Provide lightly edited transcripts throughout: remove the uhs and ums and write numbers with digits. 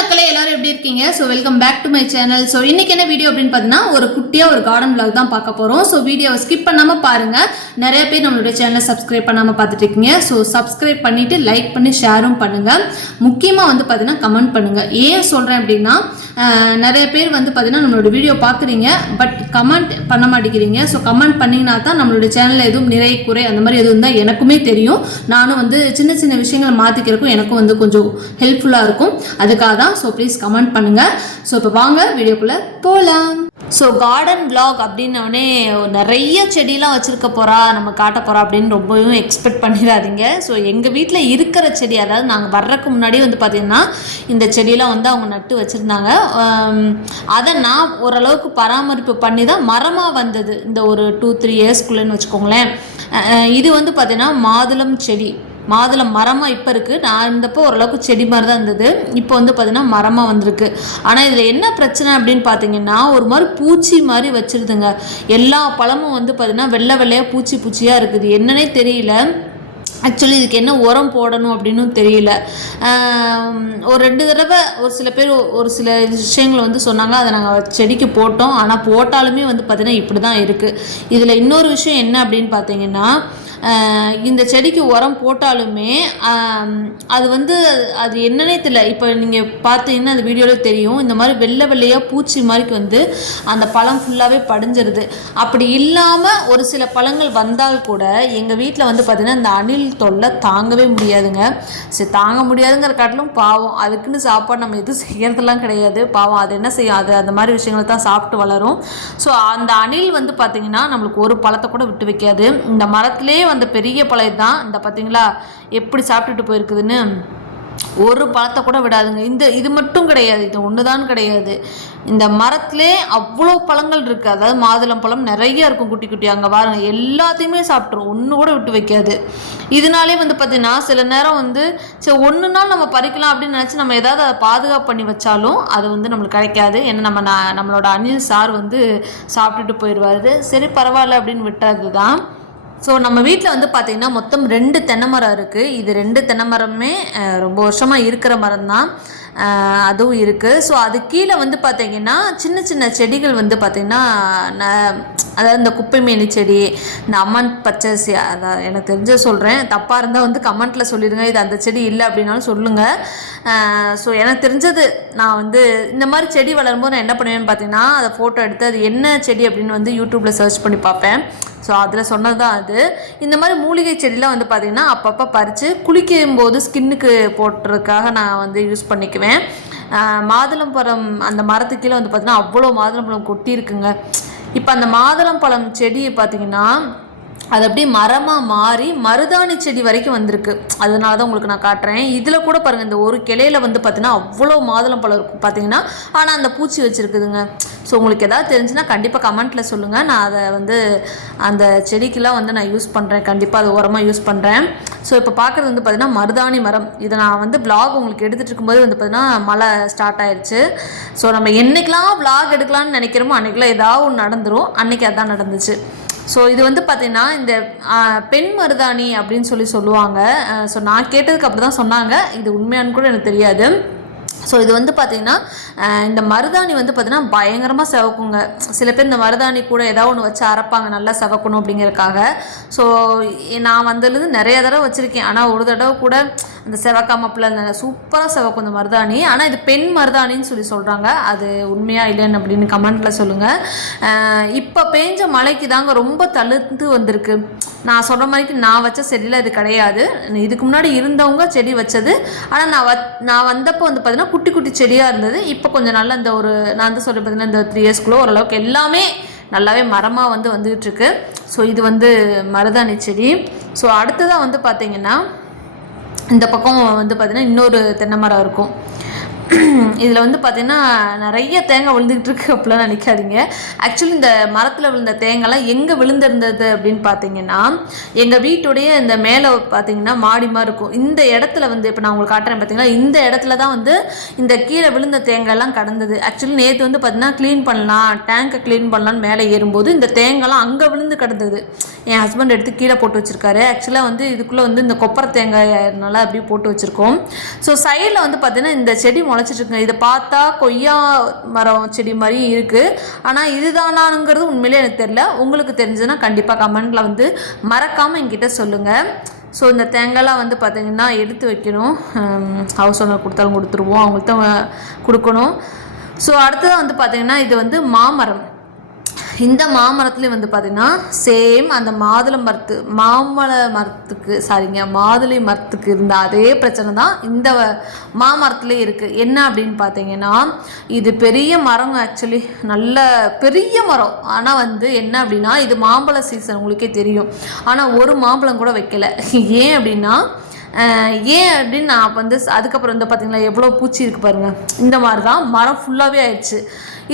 மக்களே எல்லாரும் எப்படி இருக்கீங்க? So welcome back to my channel. So இன்னைக்கு என்ன வீடியோ அப்படின்னு பார்த்தீங்கன்னா ஒரு குட்டியாக ஒரு கார்டன் vlog தான் பார்க்க போகிறோம். ஸோ வீடியோவை ஸ்கிப் பண்ணாமல் பாருங்கள். நிறைய பேர் நம்மளுடைய சேனலை சப்ஸ்கிரைப் பண்ணாமல் பார்த்துட்டு இருக்கீங்க. ஸோ சப்ஸ்கிரைப் பண்ணிவிட்டு லைக் பண்ணி ஷேரும் பண்ணுங்கள். முக்கியமாக வந்து பார்த்தீங்கன்னா கமெண்ட் பண்ணுங்கள். ஏன் சொல்கிறேன் அப்படின்னா நிறைய பேர் வந்து பார்த்தீங்கன்னா நம்மளோட வீடியோ பார்க்குறீங்க, பட் கமெண்ட் பண்ண மாட்டேங்கிறீங்க. ஸோ கமெண்ட் பண்ணிங்கன்னா தான் நம்மளுடைய சேனலில் எதுவும் நிறை குறை அந்த மாதிரி எதுவும் தான் எனக்குமே தெரியும். நானும் வந்து சின்ன சின்ன விஷயங்களை மாற்றிக்கிறக்கும் எனக்கும் வந்து கொஞ்சம் ஹெல்ப்ஃபுல்லாக இருக்கும். அதுக்காக தான். ஸோ ப்ளீஸ் கமெண்ட் பண்ணுங்கள். ஸோ இப்போ வாங்க வீடியோக்குள்ளே போகலாம். ஸோ கார்டன் vlog அப்படின்னோடனே நிறைய செடியெலாம் வச்சுருக்க போகிறா, நம்ம காட்ட போகிறா அப்படின்னு ரொம்பவும் எக்ஸ்பெக்ட் பண்ணிடாதீங்க. ஸோ எங்கள் வீட்டில் இருக்கிற செடி, அதாவது நாங்கள் வர்றதுக்கு முன்னாடியே வந்து பார்த்திங்கன்னா இந்த செடியெலாம் வந்து அவங்க நட்டு வச்சுருந்தாங்க. அதை நான் ஓரளவுக்கு பராமரிப்பு பண்ணி தான் மரமாக வந்தது இந்த ஒரு 2-3 இயர்ஸ்க்குள்ளேன்னு வச்சுக்கோங்களேன். இது வந்து பார்த்திங்கன்னா மாதுளம் செடி, மாதுளம் மரமாக இப்போ இருக்குது. நான் இருந்தப்போ ஓரளவுக்கு செடி மாதிரி தான் இருந்தது. இப்போ வந்து பார்த்திங்கன்னா மரமாக வந்திருக்கு. ஆனால் இதில் என்ன பிரச்சனை அப்படின்னு பார்த்தீங்கன்னா ஒரு மாதிரி பூச்சி மாதிரி வச்சுருதுங்க. எல்லா பழமும் வந்து பார்த்திங்கன்னா வெள்ளை வெள்ளையாக பூச்சியாக இருக்குது. என்னன்னே தெரியல. ஆக்சுவலி இதுக்கு என்ன உரம் போடணும் அப்படின்னு தெரியல. ஒரு 2 தடவை ஒரு சில பேர் ஒரு சில விஷயங்களை வந்து சொன்னாங்க. அதை நாங்கள் செடிக்கு போட்டோம். ஆனால் போட்டாலுமே வந்து பார்த்திங்கன்னா இப்படி தான் இருக்குது. இதில் இன்னொரு விஷயம் என்ன அப்படின்னு பார்த்தீங்கன்னா இந்த செடிக்கு உரம் போட்டாலுமே அது வந்து அது என்னன்னே தெரியல. இப்போ நீங்கள் பார்த்தீங்கன்னா அந்த வீடியோவில் தெரியும், இந்த மாதிரி வெள்ளை வெள்ளையாக பூச்சி மாதிரிக்கு வந்து அந்த பழம் ஃபுல்லாகவே படிஞ்சிருது. அப்படி இல்லாமல் ஒரு சில பழங்கள் வந்தால் கூட எங்கள் வீட்டில் வந்து பார்த்திங்கன்னா இந்த அணில் தொல்லை தாங்கவே முடியாதுங்க. சரி, தாங்க முடியாதுங்கிற காட்டிலும் பாவம், அதுக்குன்னு சாப்பாடு நம்ம எதுவும் செய்கிறதுலாம் கிடையாது. பாவம் அது என்ன செய்யும், அது அந்த மாதிரி விஷயங்களை தான் சாப்பிட்டு வளரும். ஸோ அந்த அணில் வந்து பார்த்திங்கன்னா நம்மளுக்கு ஒரு பழத்தை கூட விட்டு வைக்காது. இந்த மரத்திலே அந்த பெரிய பழம் தான் இந்த பார்த்தீங்களா எப்படி சாப்பிட்டுட்டு போயிருக்குதுன்னு, ஒரு பழத்தை கூட விடாதுங்க. இது மட்டும் கிடையாது, இது ஒன்று தான் கிடையாது. இந்த மரத்திலே அவ்வளோ பழங்கள் இருக்குது. அதாவது மாதுளம் பழம் நிறைய இருக்கும், குட்டி குட்டி. அங்கே பாருங்க, எல்லாத்தையுமே சாப்பிட்ரும், ஒன்று கூட விட்டு வைக்காது. இதனாலே வந்து பார்த்திங்கன்னா சில நேரம் வந்து சரி ஒன்று நாள் நம்ம பறிக்கலாம் அப்படின்னு நினச்சி நம்ம ஏதாவது அதை பாதுகாப்பு பண்ணி வச்சாலும் அது வந்து நம்மளுக்கு கிடைக்காது. ஏன்னா நம்மளோட அணில் சார் வந்து சாப்பிட்டுட்டு போயிடுவாரு. சரி பரவாயில்ல அப்படின்னு விட்டுறது தான். ஸோ நம்ம வீட்டில் வந்து பார்த்திங்கன்னா மொத்தம் 2 தென்னை மரம் இருக்குது. இது 2 தென்னை மரமே ரொம்ப வருஷமாக இருக்கிற மரம் தான், அதுவும் இருக்குது. ஸோ அது கீழே வந்து பார்த்திங்கன்னா சின்ன சின்ன செடிகள் வந்து பார்த்திங்கன்னா அதாவது இந்த குப்பைமேனி செடி, இந்த அம்மன் பச்சரிசி, அதான் எனக்கு தெரிஞ்ச சொல்கிறேன். தப்பாக இருந்தால் வந்து கமெண்ட்டில் சொல்லிடுங்க. இது அந்த செடி இல்லை அப்படின்னாலும் சொல்லுங்கள். ஸோ எனக்கு தெரிஞ்சது நான் வந்து இந்த மாதிரி செடி வளரும்போது நான் என்ன பண்ணுவேன்னு பார்த்தீங்கன்னா அதை ஃபோட்டோ எடுத்து அது என்ன செடி அப்படின்னு வந்து யூடியூப்பில் சர்ச் பண்ணி பார்ப்பேன். ஸோ அதில் சொன்னது தான் அது. இந்த மாதிரி மூலிகை செடிலாம் வந்து பார்த்திங்கன்னா அப்பப்போ பறித்து குளிக்கும் போது ஸ்கின்னுக்கு போட்டுறதுக்காக நான் வந்து யூஸ் பண்ணிக்குவேன். மாதுளம் பழம் அந்த மரத்துக்கு கீழே வந்து பார்த்திங்கன்னா அவ்வளோ மாதுளம் பழம் கொட்டி இருக்குங்க. இப்போ அந்த மாதுளம் பழம் செடியை பார்த்திங்கன்னா அது அப்படியே மரமாக மாறி மருதாணி செடி வரைக்கும் வந்திருக்கு. அதனால தான் உங்களுக்கு நான் காட்டுறேன். இதில் கூட பாருங்கள், இந்த ஒரு கிளையில் வந்து பார்த்திங்கன்னா அவ்வளோ மாதுளம் பழம் இருக்கும் பார்த்திங்கன்னா. ஆனால் அந்த பூச்சி வச்சுருக்குதுங்க. ஸோ உங்களுக்கு எதாவது தெரிஞ்சுன்னா கண்டிப்பாக கமெண்ட்டில் சொல்லுங்கள். நான் அதை வந்து அந்த செடிக்கெலாம் வந்து நான் யூஸ் பண்ணுறேன், கண்டிப்பாக அது உரமாக யூஸ் பண்ணுறேன். ஸோ இப்போ பார்க்குறது வந்து பார்த்திங்கன்னா மருதாணி மரம். இதை நான் வந்து vlog உங்களுக்கு எடுத்துகிட்டு இருக்கும்போது வந்து பார்த்திங்கன்னா மழை ஸ்டார்ட் ஆயிடுச்சு. ஸோ நம்ம என்றைக்கெலாம் vlog எடுக்கலாம்னு நினைக்கிறோமோ அன்றைக்கெலாம் ஏதாவது ஒன்று நடந்துடும். அன்றைக்கி அதான் நடந்துச்சு. ஸோ இது வந்து பார்த்திங்கன்னா இந்த பெண் மருதாணி அப்படின்னு சொல்லுவாங்க. ஸோ நான் கேட்டதுக்கு அப்படி தான் சொன்னாங்க. இது உண்மையானு கூட எனக்கு தெரியாது. ஸோ இது வந்து பார்த்திங்கன்னா இந்த மருதாணி வந்து பார்த்திங்கன்னா பயங்கரமாக செவக்குங்க. சில பேர் இந்த மருதாணி கூட ஏதாவது ஒன்று வச்சு அரைப்பாங்க நல்லா செவக்கணும் அப்படிங்கிறதுக்காக. ஸோ நான் வந்ததுலேருந்து நிறைய தடவை வச்சுருக்கேன். ஆனால் ஒரு தடவை கூட அந்த செவக்காமப்பில் சூப்பராக செவக்கும் இந்த மருதாணி. ஆனால் இது பெண் மருதாணின்னு சொல்கிறாங்க. அது உண்மையாக இல்லைன்னு அப்படின்னு கமெண்ட்டில் சொல்லுங்கள். இப்போ பேஞ்ச மழைக்கு தாங்க ரொம்ப தழுத்து வந்திருக்கு. நான் சொல்கிற மாதிரிக்கு நான் வச்ச செடியில் இது கிடையாது. இதுக்கு முன்னாடி இருந்தவங்க செடி வச்சது. ஆனால் நான் வந்தப்போ வந்து பார்த்திங்கன்னா குட்டி குட்டி செடியாக இருந்தது. இப்போ கொஞ்சம் நல்லா இந்த ஒரு நான் வந்து சொல்லி பார்த்தீங்கன்னா இந்த 3 இயர்ஸ்க்குள்ளே ஓரளவுக்கு எல்லாமே நல்லாவே மரமாக வந்து வந்துகிட்ருக்கு. ஸோ இது வந்து மருதாணி செடி. ஸோ அடுத்ததாக வந்து பார்த்திங்கன்னா இந்த பக்கம் வந்து பார்த்திங்கன்னா இன்னொரு தென்னை மரம் இருக்கும். இதில் வந்து பார்த்திங்கன்னா நிறைய தேங்காய் விழுந்துக்கிட்டு இருக்கு அப்படிலாம் நினைக்காதீங்க. ஆக்சுவலி இந்த மரத்தில் விழுந்த தேங்காய்லாம் எங்கே விழுந்திருந்தது அப்படின்னு பார்த்தீங்கன்னா எங்கள் வீட்டுடைய இந்த மேலே பார்த்திங்கன்னா மாடி மாதிரி இருக்கும். இந்த இடத்துல வந்து இப்போ நான் உங்களுக்கு காட்டுறேன் பார்த்திங்களா, இந்த இடத்துல தான் வந்து இந்த கீழே விழுந்த தேங்காய்லாம் கடந்தது. ஆக்சுவலி நேற்று வந்து பார்த்திங்கன்னா க்ளீன் பண்ணலாம், டேங்கை க்ளீன் பண்ணலான்னு மேலே ஏறும்போது இந்த தேங்காய்லாம் அங்கே விழுந்து கிடந்தது. என் ஹஸ்பண்ட் எடுத்து கீழே போட்டு வச்சுருக்காரு. ஆக்சுவலாக வந்து இதுக்குள்ளே வந்து இந்த கொப்பரை தேங்காய்னால அப்படியே போட்டு வச்சுருக்கோம். ஸோ சைடில் வந்து பார்த்திங்கன்னா இந்த செடி முளைச்சிட்ருக்குங்க. இதை பார்த்தா கொய்யா மரம் செடி மாதிரி இருக்குது. ஆனால் இதுதானாங்கிறது உண்மையிலே எனக்கு தெரியல. உங்களுக்கு தெரிஞ்சதுன்னா கண்டிப்பாக கமெண்டில் வந்து மறக்காமல் என்கிட்ட சொல்லுங்கள். ஸோ இந்த தேங்காய்லாம் வந்து பார்த்திங்கன்னா எடுத்து வைக்கணும். ஹவுஸ் ஓனர் கொடுத்தாலும் கொடுத்துருவோம், அவங்கள்ட்ட கொடுக்கணும். ஸோ அடுத்ததாக வந்து பார்த்திங்கன்னா இது வந்து மாமரம். இந்த மாமரத்துலேயும் வந்து பார்த்திங்கன்னா சேம் அந்த மாதுளை மரத்துக்கு இருந்த அதே பிரச்சனை தான் இந்த மாமரத்துலேயே இருக்குது. என்ன அப்படின்னு பார்த்தீங்கன்னா இது பெரிய மரம், ஆக்சுவலி நல்ல பெரிய மரம். ஆனால் வந்து என்ன அப்படின்னா இது மாம்பழ சீசன் உங்களுக்கே தெரியும். ஆனால் ஒரு மாம்பழம் கூட வைக்கல. ஏன் அப்படின்னா நான் வந்து அதுக்கப்புறம் வந்து பார்த்திங்களா எவ்வளோ பூச்சி இருக்குது பாருங்கள். இந்த மாதிரி தான் மரம் ஃபுல்லாகவே ஆயிடுச்சு.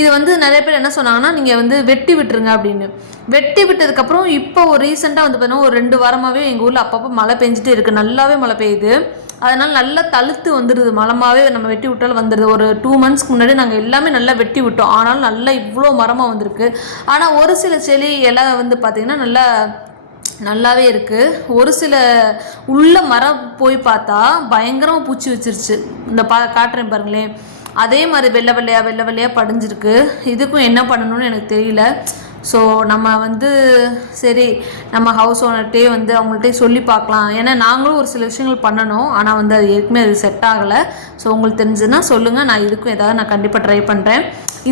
இது வந்து நிறைய பேர் என்ன சொன்னாங்கன்னா நீங்கள் வந்து வெட்டி விட்டுருங்க அப்படின்னு. வெட்டி விட்டதுக்கப்புறம் இப்போ ஒரு ரீசெண்டாக வந்து பார்த்தீங்கன்னா ஒரு 2 வாரமாகவே எங்கள் ஊரில் அப்பப்போ மழை பெஞ்சிட்டே இருக்குது, நல்லாவே மழை பெய்யுது. அதனால் நல்லா தழுத்து வந்துடுது, மரமாகவே நம்ம வெட்டி விட்டாலும் வந்துடுது. ஒரு 2 மந்த்ஸ்க்கு முன்னாடி நாங்கள் எல்லாமே நல்லா வெட்டி விட்டோம், ஆனாலும் நல்லா இவ்வளோ மரமாக வந்திருக்கு. ஆனால் ஒரு சில செடி எல்லாம் வந்து பார்த்திங்கன்னா நல்லாவே இருக்குது. ஒரு சில உள்ள மரம் போய் பார்த்தா பயங்கரமாக பூச்சி வச்சிருச்சு. இந்த காட்டுறேன் பாருங்களேன், அதே மாதிரி வெள்ளை வெள்ளையாக படிஞ்சிருக்கு. இதுக்கும் என்ன பண்ணணும்னு எனக்கு தெரியல. ஸோ நம்ம வந்து சரி நம்ம ஹவுஸ் ஓனர்கிட்டே வந்து அவங்கள்ட்டே சொல்லி பார்க்கலாம். ஏன்னா நாங்களும் ஒரு சில விஷயங்கள் பண்ணணும், ஆனால் வந்து அது ஏற்கனவே அது செட் ஆகலை. ஸோ உங்களுக்கு தெரிஞ்சுன்னா சொல்லுங்கள், நான் இதுக்கும் ஏதாவது நான் கண்டிப்பாக ட்ரை பண்ணுறேன்.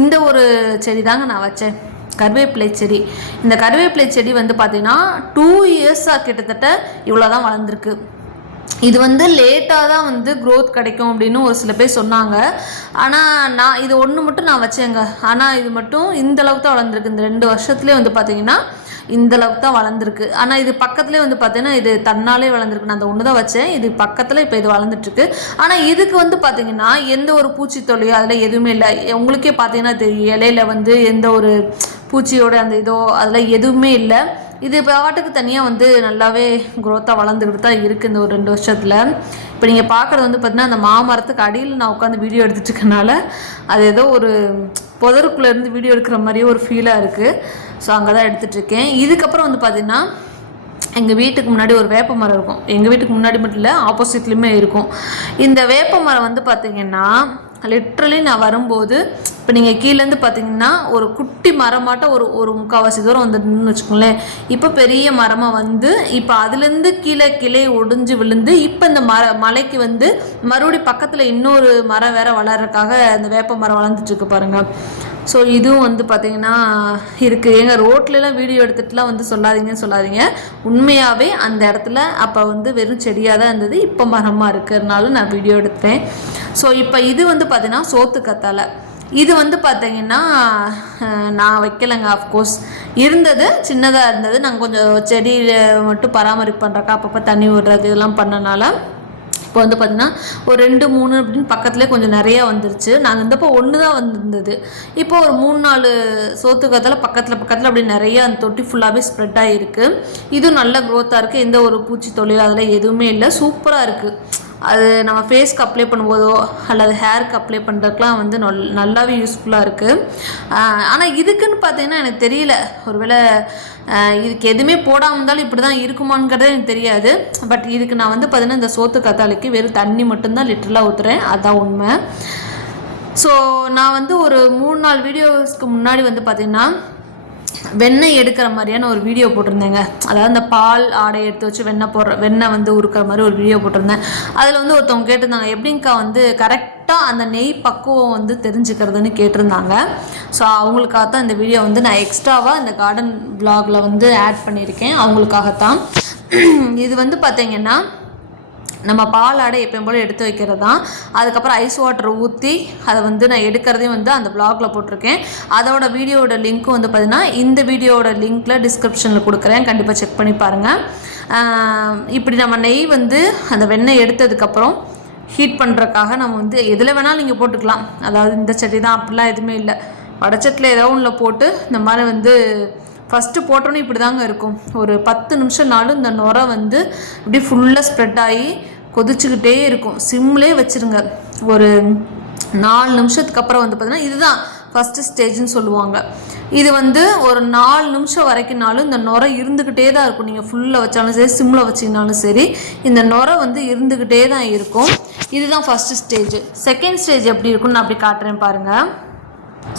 இந்த ஒரு செடி தாங்க நான் வச்சேன், கருவேப்பிலை செடி. இந்த கருவேப்பிலை செடி வந்து பார்த்திங்கன்னா 2 இயர்ஸாக கிட்டத்தட்ட இவ்வளோ தான் வளர்ந்துருக்கு. இது வந்து லேட்டாக தான் வந்து க்ரோத் கிடைக்கும் அப்படின்னு ஒரு சில பேர் சொன்னாங்க. ஆனால் நான் இது ஒன்று மட்டும் நான் வச்சேங்க. ஆனால் இது மட்டும் இந்தளவுக்கு தான் வளர்ந்துருக்கு. இந்த 2 வருஷத்துலேயே வந்து பார்த்திங்கன்னா இந்தளவுக்கு தான் வளர்ந்துருக்கு. ஆனால் இது பக்கத்துலேயே வந்து பார்த்திங்கன்னா இது தன்னாலே வளர்ந்துருக்கு. நான் அந்த ஒன்று தான் வச்சேன், இது பக்கத்தில் இப்போ இது வளர்ந்துட்டுருக்கு. ஆனால் இதுக்கு வந்து பார்த்திங்கன்னா எந்த ஒரு பூச்சித்தொல்லையோ அதில் எதுவுமே இல்லை. உங்களுக்கே பார்த்திங்கன்னா தெரியும், இலையில வந்து எந்த ஒரு பூச்சியோட அந்த இதோ அதில் எதுவுமே இல்லை. இது பாட்டுக்கு தனியாக வந்து நல்லாவே க்ரோத்தாக வளர்ந்துக்கிட்டு தான் இருக்குது இந்த ஒரு 2 வருஷத்தில். இப்போ நீங்கள் பார்க்குறது வந்து பார்த்திங்கன்னா அந்த மாமரத்துக்கு அடியில் நான் உட்காந்து வீடியோ எடுத்துகிட்டு இருக்கனால அது ஏதோ ஒரு புதருக்குள்ளேருந்து வீடியோ எடுக்கிற மாதிரியே ஒரு ஃபீலாக இருக்குது. ஸோ அங்கே தான் எடுத்துகிட்ருக்கேன். இதுக்கப்புறம் வந்து பார்த்திங்கன்னா எங்கள் வீட்டுக்கு முன்னாடி ஒரு வேப்ப மரம் இருக்கும். எங்கள் வீட்டுக்கு முன்னாடி மட்டும் இல்லை, ஆப்போசிட்லேயுமே இருக்கும். இந்த வேப்ப மரம் வந்து பார்த்திங்கன்னா லிட்ரலி நான் வரும்போது இப்போ நீங்கள் கீழேருந்து பார்த்தீங்கன்னா ஒரு குட்டி மரமாட்ட ஒரு முக்கால்வாசி தூரம் வந்துடுன்னு வச்சுக்கோங்களேன். இப்போ பெரிய மரமாக வந்து இப்போ அதுலேருந்து கிளை ஒடிஞ்சு விழுந்து இப்போ இந்த மலைக்கு வந்து மறுபடியும் பக்கத்தில் இன்னொரு மரம் வேறு வளர்கிறதுக்காக அந்த வேப்ப மரம் வளர்ந்துட்டுருக்கு பாருங்கள். ஸோ இதுவும் வந்து பார்த்திங்கன்னா இருக்குது. எங்கள் ரோட்லலாம் வீடியோ எடுத்துகிட்டுலாம் வந்து சொல்லாதீங்க. உண்மையாகவே அந்த இடத்துல அப்போ வந்து வெறும் செடியாக தான் இருந்தது, இப்போ மரமாக இருக்கிறதுனால நான் வீடியோ எடுத்தேன். ஸோ இப்போ இது வந்து பார்த்திங்கன்னா சோத்து கத்தாழை. இது வந்து பார்த்திங்கன்னா நான் வைக்கலைங்க. ஆஃப்கோர்ஸ் இருந்தது, சின்னதாக இருந்தது. நாங்கள் கொஞ்சம் செடியில் மட்டும் பராமரிப்பு பண்ணுறக்கா அப்பப்போ தண்ணி விடுறது இதெல்லாம் பண்ணனால இப்போ வந்து பார்த்திங்கன்னா ஒரு 2, 3 அப்படின்னு பக்கத்துலேயே கொஞ்சம் நிறையா வந்துருச்சு. நாங்கள் இருந்தப்போ 1 தான் வந்துருந்தது. இப்போ ஒரு 3-4 சோத்துக்கத்தால் பக்கத்தில் அப்படி நிறையா அந்த தொட்டி ஃபுல்லாகவே ஸ்ப்ரெட் ஆகிருக்கு. இதுவும் நல்ல க்ரோத்தாக இருக்குது, எந்த ஒரு பூச்சி தொல்லையோ அதில் எதுவுமே இல்லை, சூப்பராக இருக்குது. அது நம்ம ஃபேஸ்க்கு அப்ளை பண்ணும்போதோ அல்லது ஹேருக்கு அப்ளை பண்ணுறதுக்கெலாம் வந்து நல்லாவே யூஸ்ஃபுல்லாக இருக்குது. ஆனால் இதுக்குன்னு பார்த்தீங்கன்னா எனக்கு தெரியல, ஒருவேளை இதுக்கு எதுவுமே போடாமல் இருந்தாலும் இப்படி தான் இருக்குமாங்கிறதே எனக்கு தெரியாது. பட் இதுக்கு நான் வந்து பார்த்தீங்கன்னா இந்த சோத்து கத்தாழைக்கு வெறும் தண்ணி மட்டும்தான் லிட்டரலாக ஊற்றுறேன், அதுதான் உண்மை. ஸோ நான் வந்து ஒரு 3-4 வீடியோஸ்க்கு முன்னாடி வந்து பார்த்திங்கன்னா வெண்ணெய் எடுக்கிற மாதிரியான ஒரு வீடியோ போட்டிருந்தேங்க. அதாவது அந்த பால் ஆடை எடுத்து வச்சு வெண்ணெய் வந்து உருக்கிற மாதிரி ஒரு வீடியோ போட்டிருந்தேன். அதில் வந்து ஒருத்தவங்க கேட்டிருந்தாங்க, எப்படிங்க்கா வந்து கரெக்டாக அந்த நெய் பக்குவம் வந்து தெரிஞ்சுக்கிறதுன்னு கேட்டிருந்தாங்க. ஸோ அவங்களுக்காக தான் இந்த வீடியோ வந்து நான் எக்ஸ்ட்ராவாக இந்த கார்டன் வ்ளாகில் வந்து ஆட் பண்ணியிருக்கேன், அவங்களுக்காகத்தான். இது வந்து பார்த்திங்கன்னா நம்ம பால் ஆடை எப்பயும் போல் எடுத்து வைக்கிறது தான். அதுக்கப்புறம் ஐஸ் வாட்டர் ஊற்றி அதை வந்து நான் எடுக்கிறதையும் வந்து அந்த ப்ளாகில் போட்டிருக்கேன். அதோட வீடியோட லிங்க்கும் வந்து பார்த்திங்கன்னா இந்த வீடியோட லிங்க்கில் டிஸ்கிரிப்ஷனில் கொடுக்குறேன், கண்டிப்பாக செக் பண்ணி பாருங்கள். இப்படி நம்ம நெய் வந்து அந்த வெண்ணெய் எடுத்ததுக்கப்புறம் ஹீட் பண்ணுறதுக்காக நம்ம வந்து எதில் வேணாலும் நீங்கள் போட்டுக்கலாம். அதாவது இந்த சட்டி தான் அப்படிலாம் எதுவுமே இல்லை, வடச்சட்டில் ஏதோ ஒன்றில் போட்டு இந்த மாதிரி வந்து ஃபஸ்ட்டு போட்டோன்னே இப்படி தாங்க இருக்கும். ஒரு 10 நிமிஷம்னாலும் இந்த நுரை வந்து இப்படி ஃபுல்லாக ஸ்ப்ரெட் ஆகி கொதிச்சுக்கிட்டே இருக்கும். சிம்லே வச்சுருங்க. ஒரு 4 நிமிஷத்துக்கு அப்புறம் வந்து பார்த்திங்கன்னா இதுதான் ஃபஸ்ட்டு ஸ்டேஜ்னு சொல்லுவாங்க. இது வந்து ஒரு 4 நிமிஷம் வரைக்கும்னாலும் இந்த நுரை இருந்துக்கிட்டே தான் இருக்கும். நீங்கள் ஃபுல்லில் வச்சாலும் சரி, சிம்மில் வச்சிங்கனாலும் சரி, இந்த நுரை வந்து இருந்துக்கிட்டே தான் இருக்கும். இதுதான் ஃபஸ்ட்டு ஸ்டேஜ். செகண்ட் ஸ்டேஜ் எப்படி இருக்குன்னு நான் அப்படி காட்டுறேன் பாருங்கள்.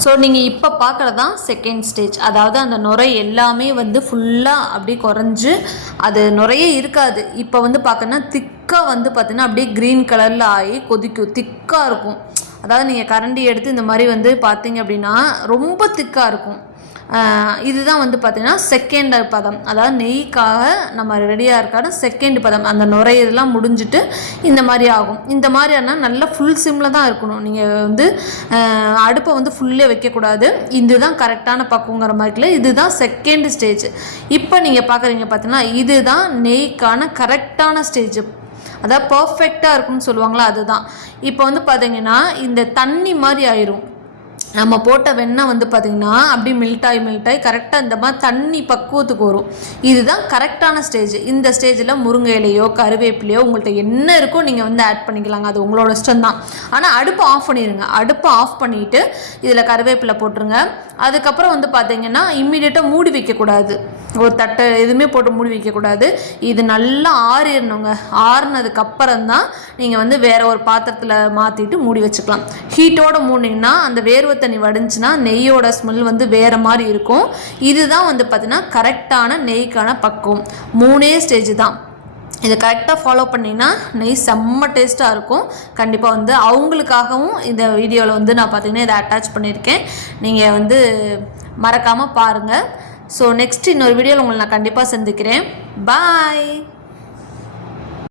ஸோ நீங்கள் இப்போ பார்க்குறது தான் செகண்ட் ஸ்டேஜ். அதாவது அந்த நுரை எல்லாமே வந்து ஃபுல்லாக அப்படியே குறைஞ்சி அது நுரையே இருக்காது. இப்போ வந்து பார்க்கணுன்னா திக்காக வந்து பார்த்திங்கன்னா அப்படியே க்ரீன் கலரில் ஆகி கொதிக்கும், திக்காக இருக்கும். அதாவது நீங்கள் கரண்டி எடுத்து இந்த மாதிரி வந்து பார்த்தீங்க அப்படின்னா ரொம்ப திக்காக இருக்கும். இதுதான் வந்து பார்த்திங்கன்னா செகண்ட் பதம். அதாவது நெய்க்காக நம்ம ரெடியாக இருக்காது செகண்ட் பதம். அந்த நுரையெல்லாம் முடிஞ்சிட்டு இந்த மாதிரி ஆகும். இந்த மாதிரி ஆனால் நல்லா ஃபுல் சிம்மில் தான் இருக்கணும். நீங்கள் வந்து அடுப்பை வந்து ஃபுல்லே வைக்கக்கூடாது. இதுதான் கரெக்டான பக்குவங்கிற மாதிரில இதுதான் செகண்ட் ஸ்டேஜ். இப்போ நீங்கள் பார்க்குறீங்க பார்த்தீங்கன்னா இதுதான் நெய்க்கான கரெக்டான ஸ்டேஜ். அதாவது பர்ஃபெக்டாக இருக்குன்னு சொல்லுவாங்களா, அதுதான். இப்போ வந்து பார்த்திங்கன்னா இந்த தண்ணி மாதிரி ஆயிரும். நம்ம போட்ட வெண்ணெய் வந்து பார்த்திங்கன்னா அப்படியே மெல்ட்டாகி கரெக்டாக இந்த மாதிரி தண்ணி பக்குவத்துக்கு வரும். இதுதான் கரெக்டான ஸ்டேஜ். இந்த ஸ்டேஜில் முருங்கை இலையோ கருவேப்பிலையோ உங்கள்கிட்ட என்ன இருக்கோ நீங்கள் வந்து ஆட் பண்ணிக்கலாங்க. அது உங்களோட இஷ்டம் தான். ஆனால் அடுப்பை ஆஃப் பண்ணிடுங்க. அடுப்பை ஆஃப் பண்ணிவிட்டு இதில் கருவேப்பிலை போட்டுருங்க. அதுக்கப்புறம் வந்து பார்த்திங்கன்னா இம்மிடியேட்டாக மூடி வைக்கக்கூடாது. ஒரு தட்டை எதுவுமே போட்டு மூடி வைக்கக்கூடாது. இது நல்லா ஆறிடணுங்க. ஆறுனதுக்கப்புறம் தான் நீங்கள் வந்து வேறு ஒரு பாத்திரத்தில் மாற்றிட்டு மூடி வச்சுக்கலாம். ஹீட்டோடு மூடினீங்கன்னா அந்த வேர்வை தண்ணி வடிஞ்சுன்னா நெய்யோட ஸ்மெல் வந்து வேறு மாதிரி இருக்கும். இதுதான் வந்து பார்த்திங்கன்னா கரெக்டான நெய்க்கான பக்குவம். 3 ஸ்டேஜ் தான். இதை கரெக்டாக ஃபாலோ பண்ணிங்கன்னா நெய் செம்ம டேஸ்ட்டாக இருக்கும். கண்டிப்பாக வந்து அவங்களுக்காகவும் இந்த வீடியோவில் வந்து நான் பார்த்திங்கன்னா இதை அட்டாச் பண்ணியிருக்கேன். நீங்கள் வந்து மறக்காமல் பாருங்கள். ஸோ நெக்ஸ்ட் இன்னொரு வீடியோவில் உங்களை நான் கண்டிப்பாக சந்திக்கிறேன். பாய்.